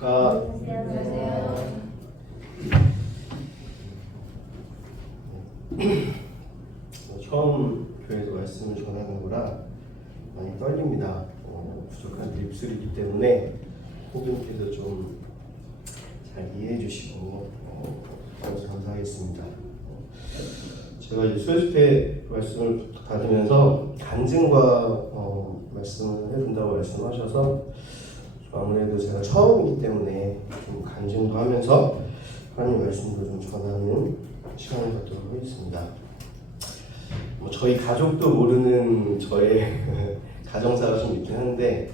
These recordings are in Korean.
안녕하십니까. 안녕하세요. 처음 교회에서 말씀을 전하는 거라 많이 떨립니다. 부족한 입술이기 때문에 호흡께서 좀 잘 이해해 주시고 감사하겠습니다. 제가 이제 수요집회 말씀을 받으면서 간증과 말씀을 해준다고 말씀하셔서 아무래도 제가 처음이기 때문에 좀 간증도 하면서 하나님 말씀도 좀 전하는 시간을 갖도록 하겠습니다. 저희 가족도 모르는 저의 가정사가 좀 있긴 한데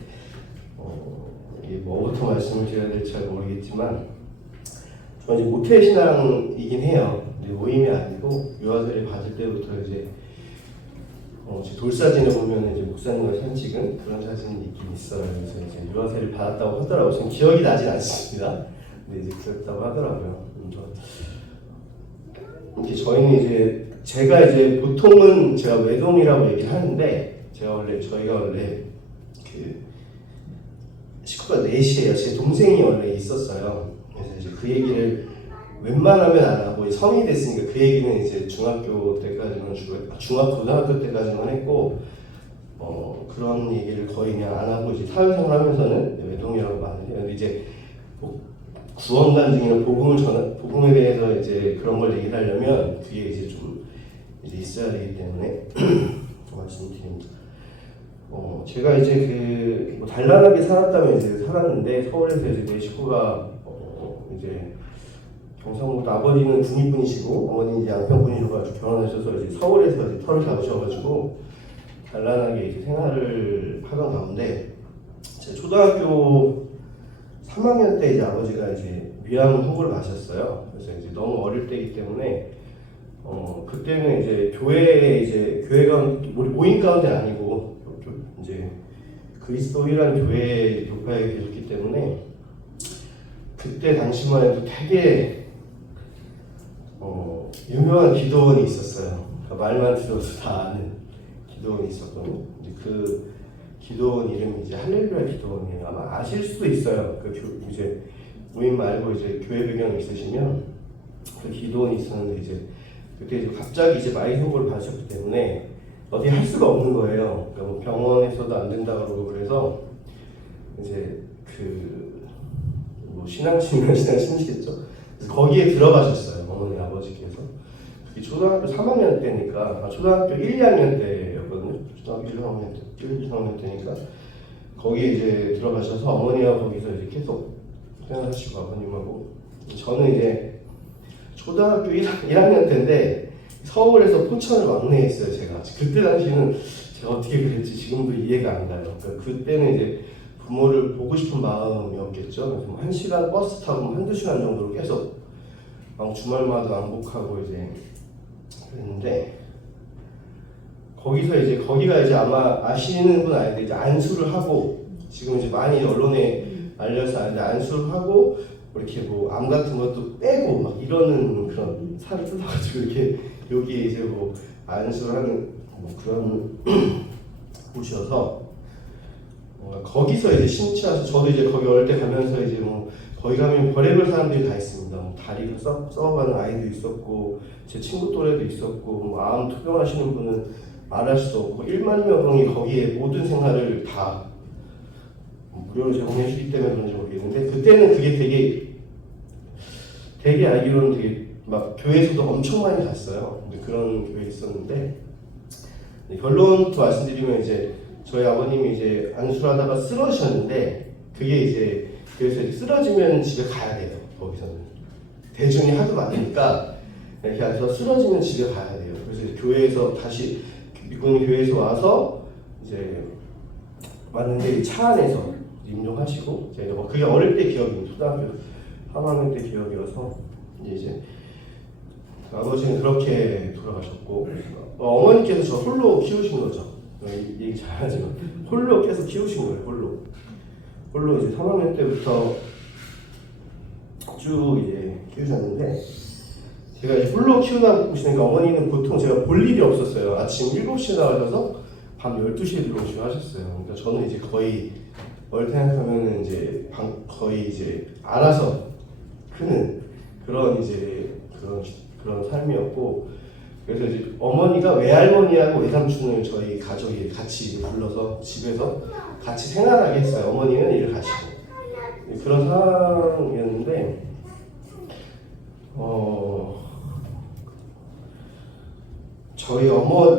뭐부터 말씀을 드려야 될지 잘 모르겠지만 저는 이제 모태신앙이긴 해요. 모임이 아니고 유아세를 받을 때부터 이제 제 돌사진을 보면 이제 목사님과 사진 찍은 그런 사진이 있긴 있어요. 그래서 이제 유아세를 받았다고 하더라고요. 지금 기억이 나진 않습니다. 근데 이제 그랬다고 하더라고요. 이제 저희는 이제 제가 이제 보통은 제가 외동이라고 얘기를 하는데 저희가 원래 그 식구가 넷이에요. 제 동생이 원래 있었어요. 그래서 이제 그 얘기를 웬만하면 안 하고 성인이 됐으니까 그 얘기는 이제 중학교 때까지만 고등학교 때까지만 했고 그런 얘기를 거의 그냥 안 하고 이제 사회생활 하면서는 외동이라고 말을 해요. 근데 이제 구원간증이나 복음에 대해서 이제 그런 걸 얘기를 하려면 그게 이제 좀 이제 있어야 되기 때문에 말씀드립니다. 제가 이제 단란하게 살았다면 이제 살았는데 서울에서 이제 내 식구가 이제 경상북도 아버지는 군인분이시고 어머니는 이제 양평분이셔가지고 결혼하셔서 이제 서울에서 이제 터를 잡으셔가지고 단란하게 이제 생활을 하던 가운데 제 초등학교 3학년 때 이제 아버지가 이제 위암 후보를 마셨어요. 그래서 이제 너무 어릴 때이기 때문에 그때는 이제 교회가 모임 가운데 아니고 이제 그리스도인이라는 교회에 교파에 계셨기 때문에 그때 당시만 해도 되게 유명한 기도원이 있었어요. 그러니까 말만 들어도 다 아는 기도원이 있었거든요. 그 기도원 이름이 이제 할렐루야 기도원이에요. 아마 아실 수도 있어요. 이제 모임 말고 이제 교회 배경이 있으시면 그 기도원이 있었는데 이제 그때 이제 갑자기 이제 마이 선고를 받으셨기 때문에 어디 할 수가 없는 거예요. 그러니까 병원에서도 안 된다 그러고 그래서 이제 신앙심이면 신앙심이시겠죠. 그래서 거기에 들어가셨어요. 어머니 아버지께서. 그게 초등학교 3학년 때니까 초등학교 1, 2학년 때였거든요. 초등학교 1, 2학년 때니까 거기에 이제 들어가셔서 어머니와 거기서 이제 계속 생활하시고 아버님하고 저는 이제 초등학교 1학년 때인데 서울에서 포천을 왕래했어요. 제가 그때 당시는 제가 어떻게 그랬지 지금도 이해가 안 가요. 그러니까 그때는 이제 부모를 보고 싶은 마음이었겠죠. 그래서 1시간 버스 타고 한두 시간 정도로 계속 주말마다 왕복하고 이제 그랬는데 거기가 이제 아마 아시는 분 아닌데 이제 안수를 하고 지금 이제 많이 언론에 알려서 아는데 안수를 하고 이렇게 암 같은 것도 빼고 막 이러는 그런 살을 뜯어가지고 이렇게 여기에 이제 안수를 하는 그런 곳이어서 거기서 이제 심취해서 저도 이제 거기 어릴 때 가면서 이제 거기 가면 별의별 사람들이 다 있습니다. 다리를 썩어가는 아이도 있었고 제 친구 또래도 있었고 암 투병하시는 분은 말할 수도 없고 1만 명이 거기에 모든 생활을 다 무료로 제공해 주기 때문에 그런지 모르겠는데 그때는 그게 되게 알기로는 되게 막 교회에서도 엄청 많이 갔어요. 그런 교회 있었는데 결론부터 말씀드리면 이제 저희 아버님이 이제 안수를 하다가 쓰러지셨는데 그게 이제 그래서 이제 쓰러지면 집에 가야 돼요. 거기서는 대중이 하도 많으니까 이렇게 해서 쓰러지면 집에 가야 돼요. 그래서 이제 교회에서 다시 미군 교회에서 와서 이제 왔는데 차 안에서 임종하시고 그게 어릴 때 기억입니다. 초등학교 3학년 때 기억이어서 이제 아버지는 그렇게 돌아가셨고 어머니께서 저 홀로 키우신 거죠. 얘기 잘하지만 홀로 계속 키우신 거예요. 홀로 이제 3학년 때부터 쭉 이제 키우셨는데 제가 이제 홀로 키우다 보시니까 어머니는 보통 제가 볼 일이 없었어요. 아침 7시에 나가셔서 밤 12시에 들어오시고 하셨어요. 그러니까 저는 이제 거의 뭘 생각하면은 이제 거의 이제 알아서 크는 그런 이제 그런 삶이었고, 그래서 이제 어머니가 외할머니하고 외삼촌을 저희 가족이 같이 불러서 집에서 같이 생활하게 했어요. 어머니는 일을 가시고 그런 상황이었는데,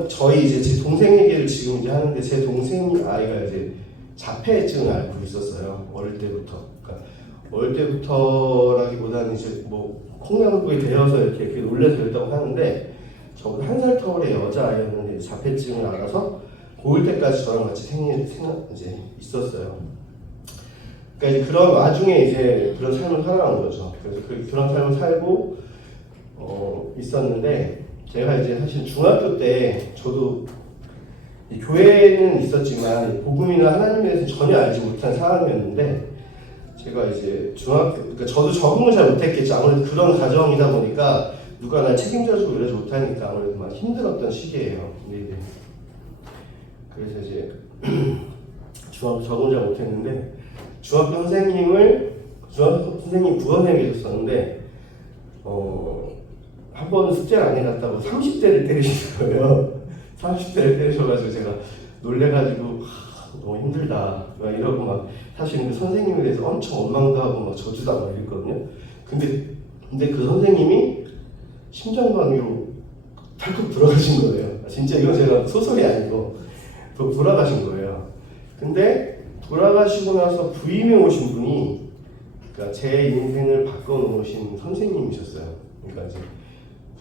저희 이제 제 동생 얘기를 지금 이제 하는데, 제 동생 아이가 이제 자폐증을 앓고 있었어요. 어릴 때부터. 그러니까 어릴 때부터라기보다는 이제 뭐 콩나물국이 되어서 이렇게 놀래서 그랬다고 하는데, 저보다 1살 터울의 여자아이였는데 자폐증을 알아서 고1 때까지 저랑 같이 이제 있었어요. 그러니까 이제 그런 와중에 이제 그런 삶을 살아온 거죠. 그래서 그런 삶을 살고 있었는데, 제가 이제 사실 중학교 때 저도 교회는 있었지만 복음이나 하나님에 대해서 전혀 알지 못한 사람이었는데, 제가 이제 그러니까 저도 적응을 잘 못했겠죠. 아무래도 그런 가정이다 보니까 누가 날 책임져주고 이러지 못하니까 아무래도 막 힘들었던 시기예요. 네. 그래서 이제 중학교 적응을 잘 못했는데, 중학교 선생님 부원장이 계셨었는데, 한 번은 숙제를 안 해갔다고 30대를 때리신 거예요. 30대를 때리셔가지고 제가 놀래가지고 너무 힘들다 막 이러고, 막 사실 그 선생님에 대해서 엄청 원망도 하고 막 저주도 하고 이랬거든요. 근데 그 선생님이 심장마비로 털컥 돌아가신 거예요. 진짜 이건 제가 소설이 아니고 돌아가신 거예요. 근데 돌아가시고 나서 부임해 오신 분이, 그러니까 제 인생을 바꿔놓으신 선생님이셨어요. 그러니까 이제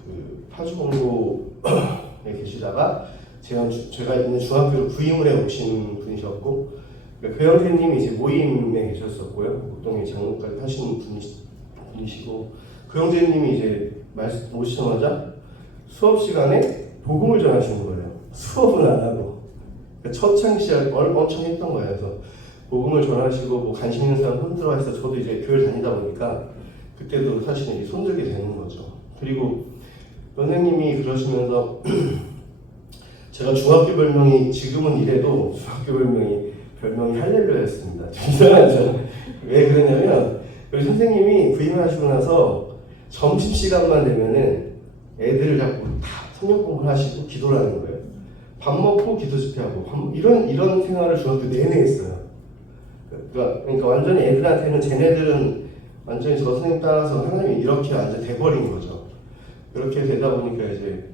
그 파주공고에 계시다가 제가 있는 중학교로 부임을 해 오신 분이셨고, 그러니까 그 형제님이 이제 모임에 계셨었고요. 목동에 장로까지 하시는 분이시고, 그 형제님이 이제 오시자마자 수업 시간에 복음을 전하시는 거예요. 수업은 안 하고. 그러니까 첫 창시할 엄청 했던 거예요. 그래서 복음을 전하시고 뭐 관심 있는 사람 손들어 해서 저도 이제 교회를 다니다 보니까 그때도 사실은 이제 손들게 되는 거죠. 그리고 선생님이 그러시면서 제가 중학교 별명이, 지금은 이래도 중학교 별명이 할렐루야였습니다. 이상하죠? 왜 그러냐면, 우리 선생님이 부임하시고 나서 점심시간만 되면은 애들을 잡고 다 성경 공부를 하시고 기도를 하는 거예요. 밥 먹고 기도 집회하고 이런 생활을 중학교 내내 했어요. 그러니까 완전히 애들한테는, 쟤네들은 완전히 저 선생님 따라서 하나님이 이렇게 완전 돼버린 거죠. 그렇게 되다 보니까 이제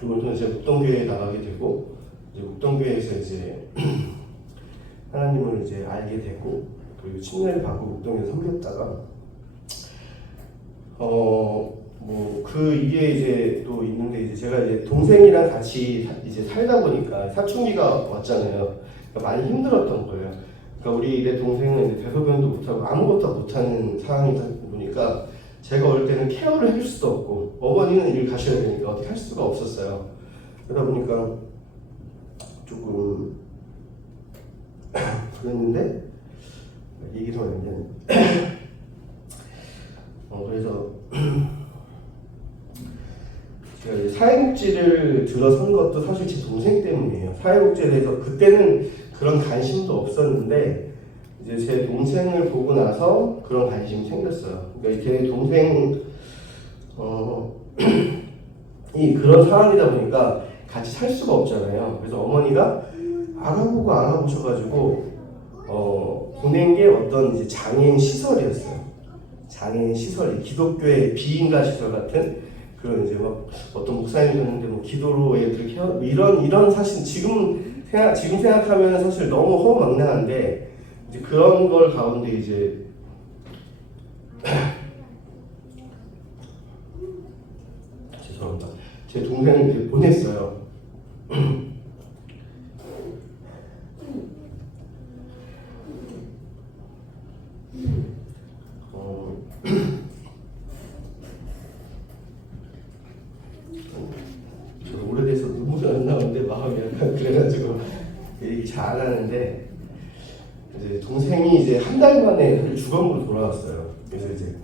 그분은 이제 목동교회에 나가게 되고, 이제 목동교회에서 이제 하나님을 이제 알게 되고, 그리고 침례를 받고 목동에서 섬겼다가 이게 이제 또 있는데, 이제 제가 이제 동생이랑 같이 이제 살다 보니까 사춘기가 왔잖아요. 그러니까 많이 힘들었던 거예요. 그러니까 내 동생은 이제 대소변도 못하고 아무것도 못하는 상황이다 보니까 제가 어릴 때는 케어를 해줄 수도 없고, 어머니는 일 가셔야 되니까 어떻게 할 수가 없었어요. 그러다 보니까 조금 그랬는데, 얘기를 하면 그래서 제가 이제 사회복지를 들어선 것도 사실 제 동생 때문이에요. 사회복지에 대해서 그때는 그런 관심도 없었는데, 이제 제 동생을 보고 나서 그런 관심이 생겼어요. 그러니까 제 동생 이 그런 상황이다 보니까 같이 살 수가 없잖아요. 그래서 어머니가 알아보셔가지고 보낸 게 어떤 이제 장애인 시설이었어요. 장애인 시설이 기독교의 비인가 시설 같은 그런, 이제 막 어떤 목사님이었는데 뭐 기도로 애들 케어 이런 사실 지금 생각하면 사실 너무 허무맹랑한데, 이제 그런 걸 가운데 이제 죄송합니다. 제 동생을 이제 보냈어요. 저도 오래돼서 눈물이 안 나오는데 마음이 약간 그래가지고 얘기 잘 안 하는데, 이제 동생이 이제 한 달 만에 주검으로 돌아왔어요. 그래서 이제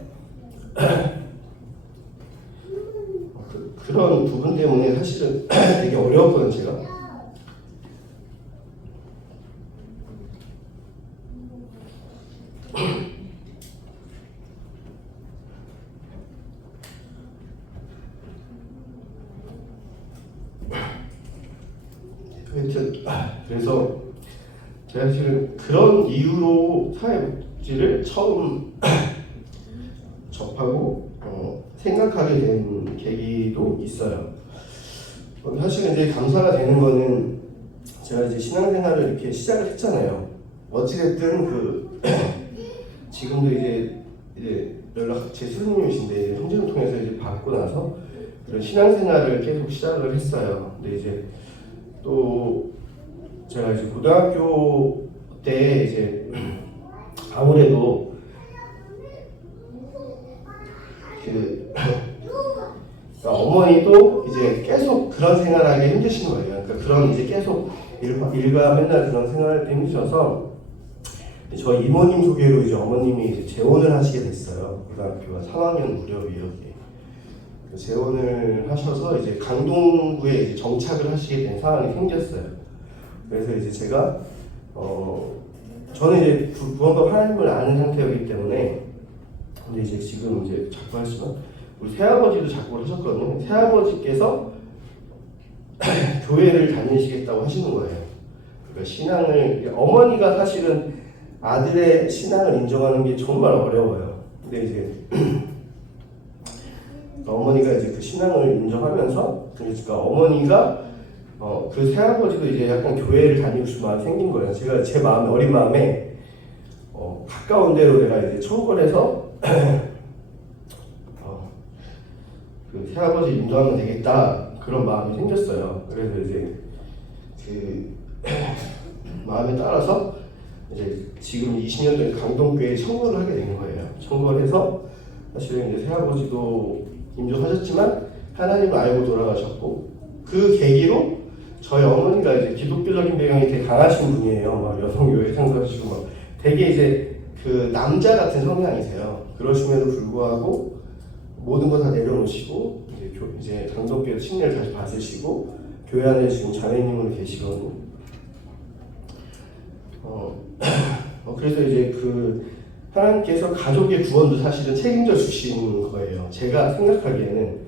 그런 부분 때문에 사실은 되게 어려웠거든요, 제가. 하여튼 그래서 제가 지금 그런 이유로 사회복지를 처음 접하고 생각하게 된 계기도 있어요. 사실 이제 감사가 되는 거는 제가 이제 신앙생활을 이렇게 시작을 했잖아요. 어찌됐든 지금도 이제 연락 제 스승님이신데 이제 형제를 통해서 이제 받고 나서 그런 신앙생활을 계속 시작을 했어요. 근데 이제 또 제가 이제 고등학교 때 이제 아무래도 그러니까 어머니도 이제 계속 그런 생활하기 힘드신 거예요. 그러니까 그런 이제 계속 일과 맨날 그런 생활할 때 힘드셔서 저희 이모님 소개로 이제 어머님이 이제 재혼을 하시게 됐어요. 고등학교가 3학년 무렵이었기에 재혼을 하셔서 이제 강동구에 이제 정착을 하시게 된 상황이 생겼어요. 그래서 이제 제가 저는 이제 구원과 하나님을 아는 상태였기 때문에 근데 이제 지금 이제 자꾸 하시면 우리 새아버지도 자꾸 하셨거든요. 새아버지께서 교회를 다니시겠다고 하시는 거예요. 그러니까 신앙을 어머니가 사실은 아들의 신앙을 인정하는 게 정말 어려워요. 근데 이제 어머니가 이제 그 신앙을 인정하면서 그러니까 어머니가 그 새아버지도 이제 약간 교회를 다니고 싶은 마음이 생긴 거예요. 제가 제 마음에 어린 마음에 가까운 데로 내가 이제 청벌해서 그 새아버지 인도하면 되겠다 그런 마음이 생겼어요. 그래서 이제 그 마음에 따라서 이제 지금 20년 전에 강동교회에 청거를 하게 된 거예요. 청거를 해서 사실은 이제 새아버지도 임종하셨지만 하나님을 알고 돌아가셨고 그 계기로 저희 어머니가 이제 기독교적인 배경이 되게 강하신 분이에요. 막 여성교회 창설하시고 막 되게 이제 그 남자 같은 성향이세요. 그러심에도 불구하고 모든 거 다 내려놓으시고 이제 강동교회 침례를 다시 받으시고 교회 안에 지금 자매님으로 계시거든요. 그래서 이제 그 하나님께서 가족의 구원도 사실은 책임져 주신 거예요. 제가 생각하기에는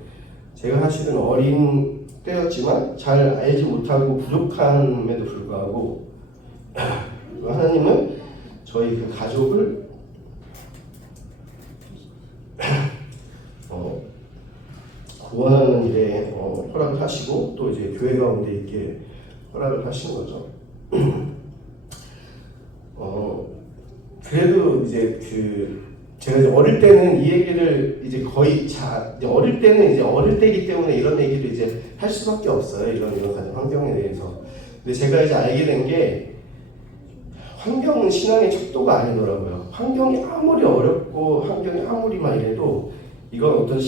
제가 사실은 어린 때였지만 잘 알지 못하고 부족함에도 불구하고 하나님은 저희 그 가족을 구원하는 일에 허락을 하시고 또 이제 교회 가운데 있게 허락을 하시는 거죠. 그래도 이제 제가 이제 어릴 때는 이 얘기를 이제 거의 이제 어릴 때는 이제 어릴 때이기 때문에 이런 얘기를 이제 할 수밖에 없어요. 이런 가정 환경에 대해서. 근데 제가 이제 알게 된 게 환경은 신앙의 척도가 아니더라고요. 환경이 아무리 어렵고 환경이 아무리 막 이래도 이건 어떤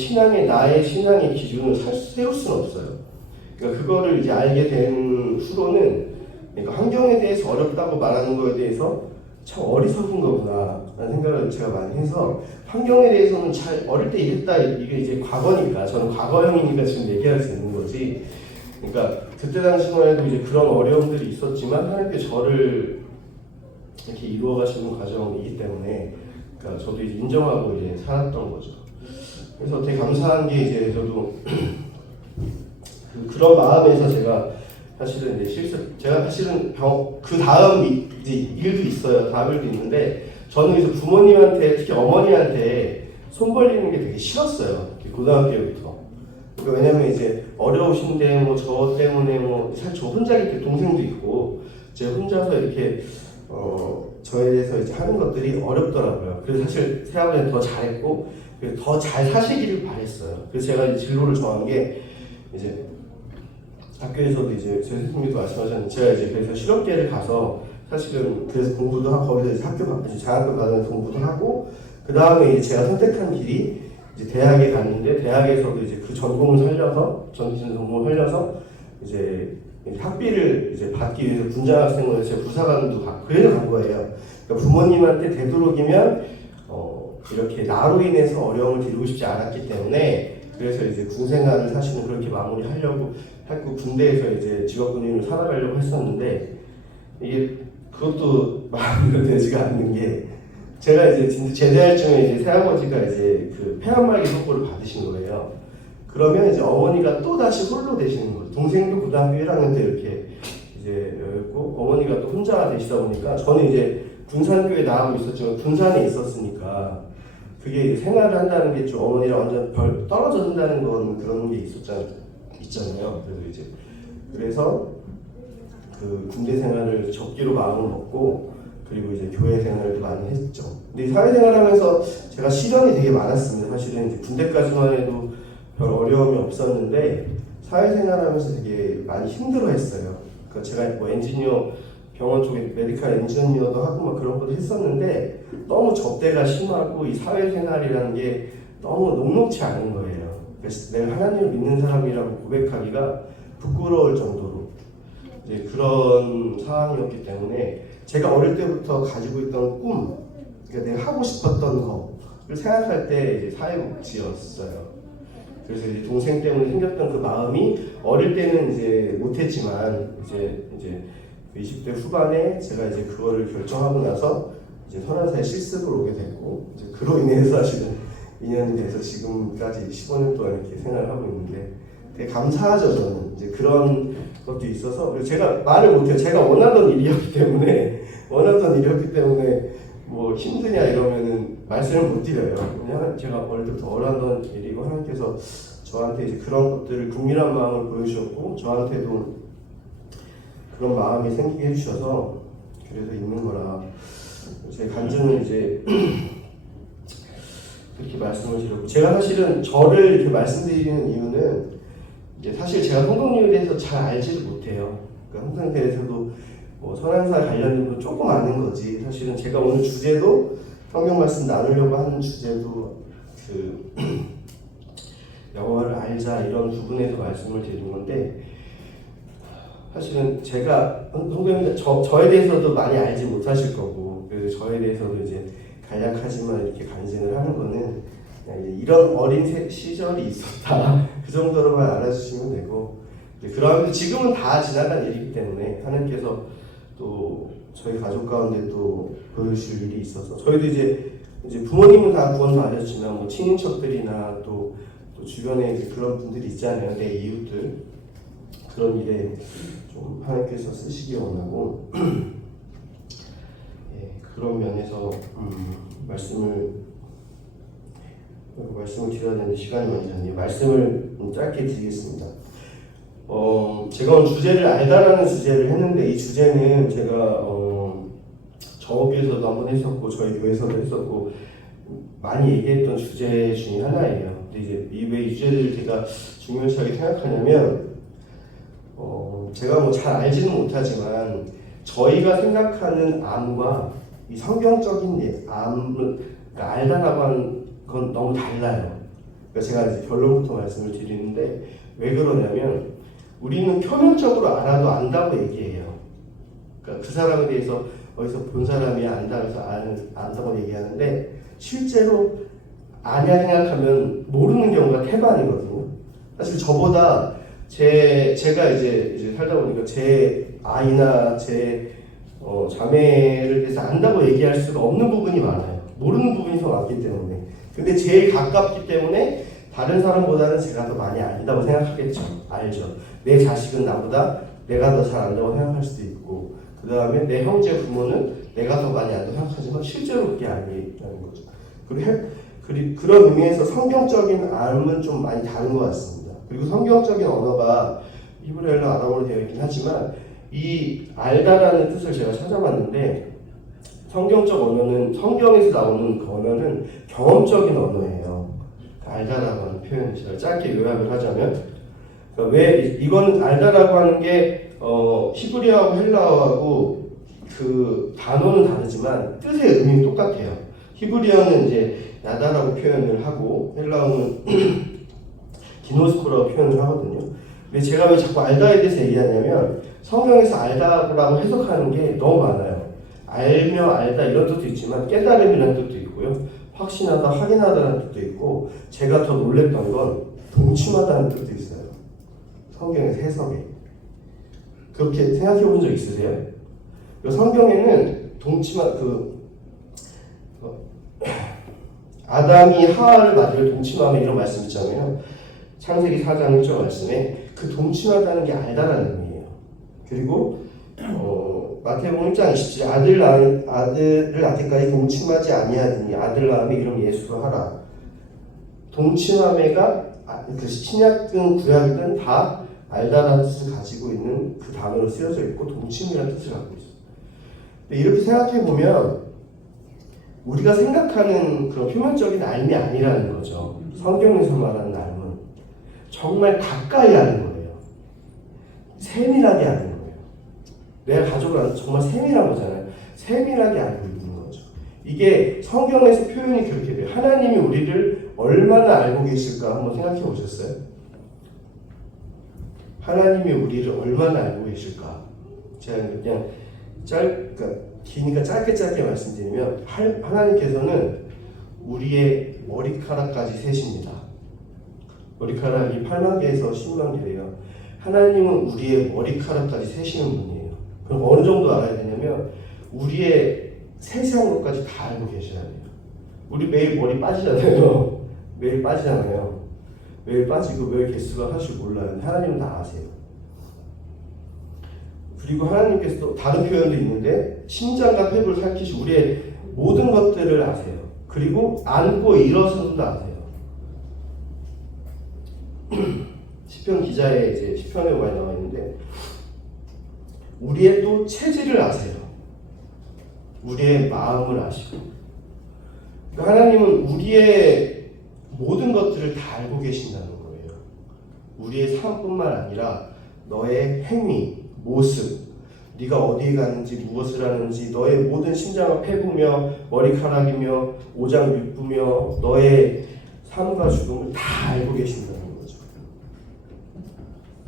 나의 신앙의 기준을 세울 수는 없어요. 그러니까 그거를 이제 알게 된 후로는 그러니까 환경에 대해서 어렵다고 말하는 거에 대해서 참 어리석은 거구나 라는 생각을 제가 많이 해서 환경에 대해서는 잘 어릴 때 이랬다 이게 이제 과거니까 저는 과거형이니까 지금 얘기할 수 있는 거지. 그러니까 그때 당시만 해도 이제 그런 어려움들이 있었지만 하나님께 저를 이렇게 이루어 가시는 과정이기 때문에 그러니까 저도 이제 인정하고 이제 살았던 거죠. 그래서 되게 감사한 게 이제 저도 그런 마음에서 제가 사실은 이제 제가 사실은 그 다음 이제 일도 있어요. 다음 일도 있는데 저는 그래서 부모님한테 특히 어머니한테 손 벌리는 게 되게 싫었어요. 고등학교부터. 그러니까 왜냐면 이제 어려우신데 뭐 저 때문에 뭐 사실 저 혼자기 때문에 동생도 있고 제가 혼자서 이렇게 저에 대해서 이제 하는 것들이 어렵더라고요. 그래서 사실 새아버지는 더 잘했고 더 잘 사시기를 바랬어요. 그래서 제가 이제 진로를 정한 게 이제 학교에서도 이제 제 스승님도 말씀하셨는데 제가 이제 그래서 실업계를 가서 사실은 그래서 공부도 하고 거기서 이제 장학금 받은 공부도 하고 그 다음에 이제 제가 선택한 길이 이제 대학에 갔는데 대학에서도 이제 그 전공을 살려서 전신 전공을 살려서 이제 학비를 이제 받기 위해서 군장학생으로 제가 부사관도 그래서 간 거예요. 그러니까 부모님한테 되도록이면 이렇게 나로 인해서 어려움을 드리고 싶지 않았기 때문에 그래서 이제 군생활을 사실은 그렇게 마무리하려고 했고 군대에서 이제 직업군인으로 살아가려고 했었는데 이게 그것도 마음대로 되지가 않는 게 제가 이제 진짜 제대할 쯤에 이제 새아버지가 이제 그 폐암말기 선고를 받으신 거예요. 그러면 이제 어머니가 또 다시 홀로 되시는 거예요. 동생도 고등학교 1학년 때 이렇게 이제 였고 어머니가 또 혼자 되시다 보니까 저는 이제 군산교회 나가고 있었지만 군산에 있었으니까 그게 생활을 한다는 게 좀 어머니랑 완전 떨어져 산다는 건 그런 게 있잖아요. 그래서 그 군대 생활을 적기로 마음을 먹고 그리고 이제 교회 생활도 많이 했죠. 근데 사회생활하면서 제가 시련이 되게 많았습니다. 사실은 이제 군대까지만 해도 별 어려움이 없었는데 사회생활하면서 되게 많이 힘들어했어요. 그러니까 제가 뭐 엔지니어 병원 쪽에 메디컬 엔지니어도 하고 막 그런 것도 했었는데 너무 접대가 심하고 이 사회생활이라는 게 너무 녹록지 않은 거예요. 그래서 내가 하나님을 믿는 사람이라고 고백하기가 부끄러울 정도로 이제 그런 상황이었기 때문에 제가 어릴 때부터 가지고 있던 꿈, 그러니까 내가 하고 싶었던 거를 생각할 때 이제 사회복지였어요. 그래서 이제 동생 때문에 생겼던 그 마음이 어릴 때는 이제 못했지만 이제 20대 후반에 제가 이제 그거를 결정하고 나서 이제 선한사에 실습을 오게 됐고 이제 그로 인해서 사실은 2년이 돼서 지금까지 15년 동안 이렇게 생활을 하고 있는데 되게 감사하죠. 저는 이제 그런 것도 있어서 제가 말을 못해요. 제가 원하던 일이었기 때문에 뭐 힘드냐 이러면은 말씀을 못 드려요. 그냥 제가 어릴 때부터 원하던 일이고 하나님께서 저한테 이제 그런 것들을 국민한 마음을 보여주셨고 저한테도 그런 마음이 생기게 해주셔서 그래서 있는 거라 제 간증은 이제 그렇게 말씀을 드렸고 제가 사실은 저를 이렇게 말씀드리는 이유는 이제 사실 제가 성경에 대해서 잘 알지를 못해요. 그러니까 성경에 대해서도 뭐 선한사 관련된 거 조금 아는 거지. 사실은 제가 오늘 주제도 성경 말씀 나누려고 하는 주제도 그 여호와를 알자 이런 부분에서 말씀을 드리는 건데 사실은 제가 성경에 저에 대해서도 많이 알지 못하실 거고 그래서 저에 대해서도 이제 간략하지만 이렇게 간증을 하는 거는 이런 어린 시절이 있었다 그 정도로만 알아주시면 되고 그러면 지금은 다 지나간 일이기 때문에 하나님께서 또 저희 가족 가운데 또 보여주실 일이 있어서 저희도 이제 부모님은 다 구원 받으셨지만 뭐 친인척들이나 또 주변에 그런 분들이 있잖아요. 내 이웃들 그런 일에 좀 하나님께서 쓰시기 원하고 예, 그런 면에서 말씀을 드려야 되는데 시간이 많이 졌네요. 말씀을 짧게 드리겠습니다. 제가 오늘 주제를 알다라는 주제를 했는데 이 주제는 제가 저 교회에서도 한번 했었고 저희 교회에서도 했었고 많이 얘기했던 주제 중에 하나예요. 근데 이제 왜 이 주제를 제가 중요시하게 생각하냐면 제가 뭐 잘 알지는 못하지만 저희가 생각하는 암과 이 성경적인 암을 그러니까 알다라고 하는 건 너무 달라요. 그러니까 제가 이제 결론부터 말씀을 드리는데 왜 그러냐면 우리는 표면적으로 알아도 안다고 얘기해요. 그러니까 그 사람에 대해서 어디서 본 사람이 안다 그래서 안다고 얘기하는데 실제로 아냐 생각하면 모르는 경우가 태반이거든요. 사실 저보다 제가 이제 살다 보니까 제 아이나 제 자매를 대해서 안다고 얘기할 수가 없는 부분이 많아요. 모르는 부분이 더 많기 때문에. 근데 제일 가깝기 때문에 다른 사람보다는 제가 더 많이 안다고 생각하겠죠. 알죠. 내 자식은 나보다 내가 더 잘 안다고 생각할 수도 있고 그 다음에 내 형제 부모는 내가 더 많이 안다고 생각하지만 실제로 그게 아니라는 거죠. 그리고 그런 의미에서 성경적인 암은 좀 많이 다른 것 같습니다. 그리고 성경적인 언어가 히브리어로 아람어로 되어 있긴 하지만 이 알다라는 뜻을 제가 찾아봤는데 성경적 언어는 성경에서 나오는 그 언어는 경험적인 언어예요. 알다라고 하는 표현을 제가 짧게 요약을 하자면 그러니까 왜 이거는 알다라고 하는 게 히브리어하고 헬라어하고 그 단어는 다르지만 뜻의 의미는 똑같아요. 히브리어는 이제 야다라고 표현을 하고 헬라어는 기노스코라고 표현을 하거든요. 근데 제가 왜 자꾸 알다에 대해서 얘기하냐면 성경에서 알다라고 해석하는 게 너무 많아요. 알며 알다 이런 뜻도 있지만 깨달음이라는 뜻도 있고요. 확신하다, 확인하다는 뜻도 있고 제가 더 놀랬던 건 동침하다는 뜻도 있어요. 성경에서 해석에. 그렇게 생각해 본 적 있으세요? 성경에는 아담이 하와를 맞으려 동침하면 이런 말씀 있잖아요. 창세기 4장 1절 말씀에 그 동침하다는 게 알다라는 의미예요. 그리고 마태복음 1장 27절 아들을 낳기까지 동침하지 아니하더니 아들 낳음에 이름 예수로 하라. 동침함에가 그 신약든 구약이든 다 알다라는 뜻을 가지고 있는 그 단어로 쓰여져 있고 동침이라는 뜻을 갖고 있어요. 근데 이렇게 생각해 보면 우리가 생각하는 그런 표면적인 알미 아니라는 거죠. 성경에서 말하는 알은 정말 가까이 아는 거예요. 세밀하게 아는 거예요. 내가 가족을 아는 정말 세밀한 거잖아요. 세밀하게 알고 있는 거죠. 이게 성경에서 표현이 그렇게 돼요. 하나님이 우리를 얼마나 알고 계실까 한번 생각해 보셨어요? 하나님이 우리를 얼마나 알고 계실까? 제가 그냥 기니까 짧게 말씀드리면 하나님께서는 우리의 머리카락까지 세십니다. 머리카락이 8만 개에서 10만 개예요. 하나님은 우리의 머리카락까지 세시는 분이에요. 그럼 어느 정도 알아야 되냐면 우리의 세세한 것까지 다 알고 계셔야 돼요. 우리 매일 머리 빠지잖아요. 매일 빠지잖아요. 매일 빠지고 왜 개수가 사실 몰라요. 하나님은 다 아세요. 그리고 하나님께서 또 다른 표현도 있는데 심장과 폐부를 살피시 우리의 모든 것들을 아세요. 그리고 안고 일어서도 아세요. 시편 기자의 이제 시편에 많이 나와 있는데 우리의 또 체질을 아세요. 우리의 마음을 아시고 그러니까 하나님은 우리의 모든 것들을 다 알고 계신다는 거예요. 우리의 삶뿐만 아니라 너의 행위, 모습, 네가 어디에 가는지 무엇을 하는지 너의 모든 심장과 폐부며 머리카락이며 오장육부며 너의 삶과 죽음을 다 알고 계신다는 거죠.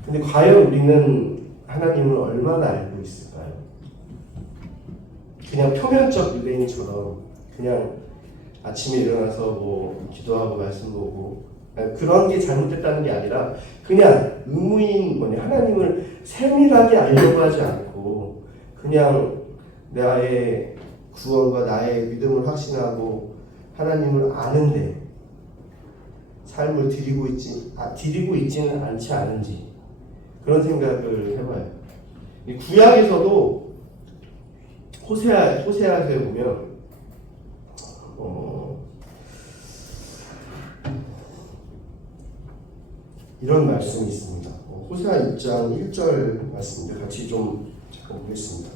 근데 과연 우리는 하나님을 얼마나 알고 있을까요? 그냥 표면적 유대인처럼 그냥 아침에 일어나서 뭐 기도하고 말씀 보고 그런 게 잘못됐다는 게 아니라 그냥 의무인 하나님을 세밀하게 알려고 하지 않고 그냥 나의 구원과 나의 믿음을 확신하고 하나님을 아는데 삶을 드리고 있지는 않지 않은지 그런 생각을 해봐요. 구약에서도 호세아서에 보면 이런 말씀이 있습니다. 호세아 6장 1절 말씀인데 같이 좀 잠깐 보겠습니다.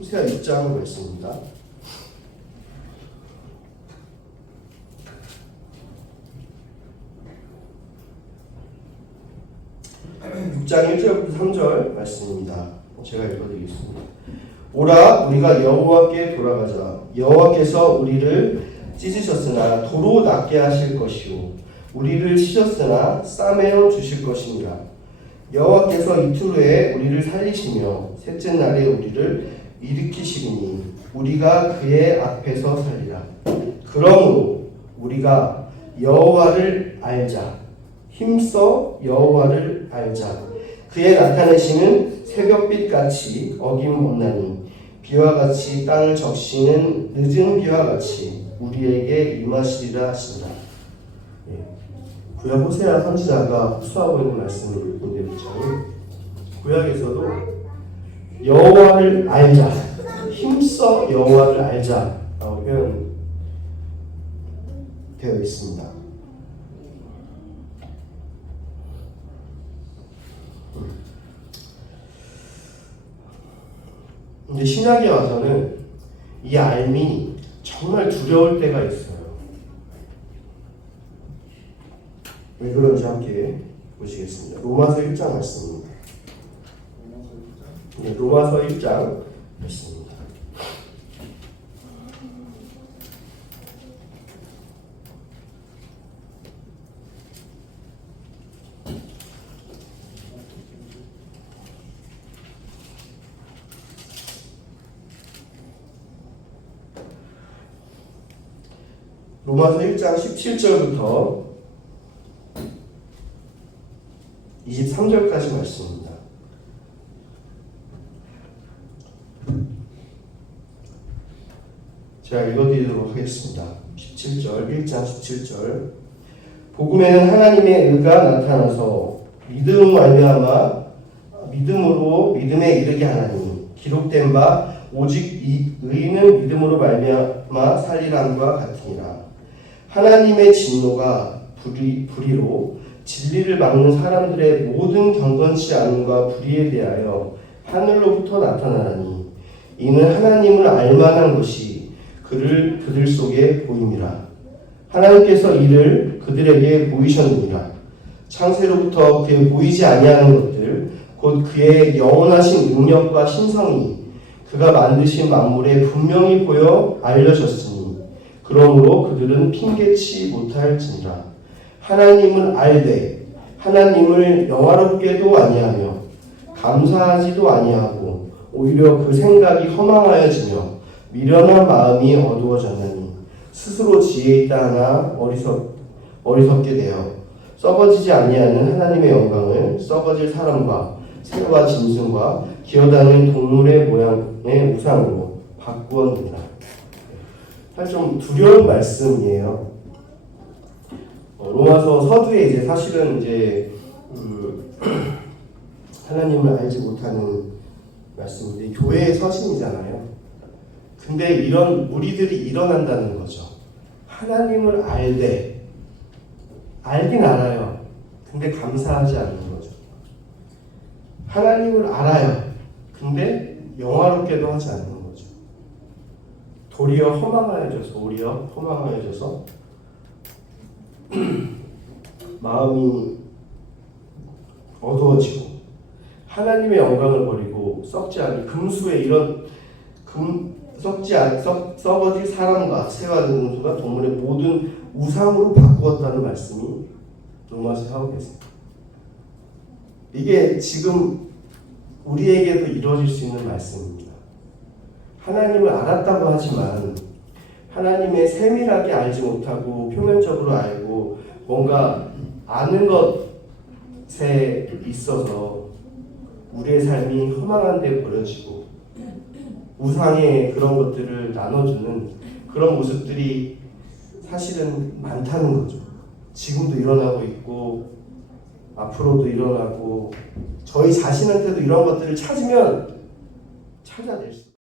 호세아 6장 말씀입니다. 6장 1절부터 3절 말씀입니다. 제가 읽어드리겠습니다. 오라 우리가 여호와께 돌아가자. 여호와께서 우리를 찢으셨으나 도로 낫게 하실 것이요 우리를 치셨으나 싸매어 주실 것이니라. 여호와께서 이틀 후에 우리를 살리시며 셋째 날에 우리를 일으키시리니 우리가 그의 앞에서 살리라. 그러므로 우리가 여호와를 알자. 힘써 여호와를 알자. 그의 나타내시는 새벽빛같이 어김없나니 비와 같이 땅을 적시는 늦은 비와 같이 우리에게 임하시리라 하신다. 구약 호세아 선지자가 흡수하고 있는 말씀을 본데 구약에서도 여호와를 알자, 힘써 여호와를 알자라고 표현되어 있습니다. 근데 신약에 와서는 이 알미 정말 두려울 때가 있어요. 왜 그런지 함께 보시겠습니다. 로마서 1장 말씀입니다. 로마서 1장 말씀입니다. 로마서 1장 17절부터 23절까지 말씀입니다. 제가 읽어드리도록 하겠습니다. 17절, 1장 17절. 복음에는 하나님의 의가 나타나서 믿음으로 믿음에 이르게 하나니 기록된 바 오직 이 의는 믿음으로 말미암아 살리람과 같으니라. 하나님의 진노가 불의로 진리를 막는 사람들의 모든 경건치 않음과 불의에 대하여 하늘로부터 나타나니 이는 하나님을 알만한 것이 그들 속에 보임이라. 하나님께서 이를 그들에게 보이셨느니라. 창세로부터 그의 보이지 아니하는 것들 곧 그의 영원하신 능력과 신성이 그가 만드신 만물에 분명히 보여 알려졌으니 그러므로 그들은 핑계치 못할지니라. 하나님을 알되 하나님을 영화롭게도 아니하며 감사하지도 아니하고 오히려 그 생각이 허망하여지며 미련한 마음이 어두워졌나니 스스로 지혜 있다 하나 어리석게 되어 썩어지지 아니하는 하나님의 영광을 썩어질 사람과 새와 짐승과 기어다니는 동물의 모양의 우상으로 바꾸었느니라. 사실 좀 두려운 말씀이에요. 로마서 서두에 이제 사실은 이제 하나님을 알지 못하는 말씀인데 교회의 서신이잖아요. 근데 이런 무리들이 일어난다는 거죠. 하나님을 알긴 알아요. 근데 감사하지 않는 거죠. 하나님을 알아요. 근데 영화롭게도 하지 않는 거죠. 오히려 허망하여져서 마음이 어두워지고 하나님의 영광을 버리고 썩지 않은 금수의 이런 썩어질 사람과 새와 등수가 동물의 모든 우상으로 바꾸었다는 말씀이 로마서에 하고 계십니다. 이게 지금 우리에게도 이루어질 수 있는 말씀입니다. 하나님을 알았다고 하지만 하나님의 세밀하게 알지 못하고 표면적으로 알고 뭔가 아는 것에 있어서 우리의 삶이 허망한 데 버려지고 우상의 그런 것들을 나눠주는 그런 모습들이 사실은 많다는 거죠. 지금도 일어나고 있고 앞으로도 일어나고 저희 자신한테도 이런 것들을 찾으면 찾아낼 수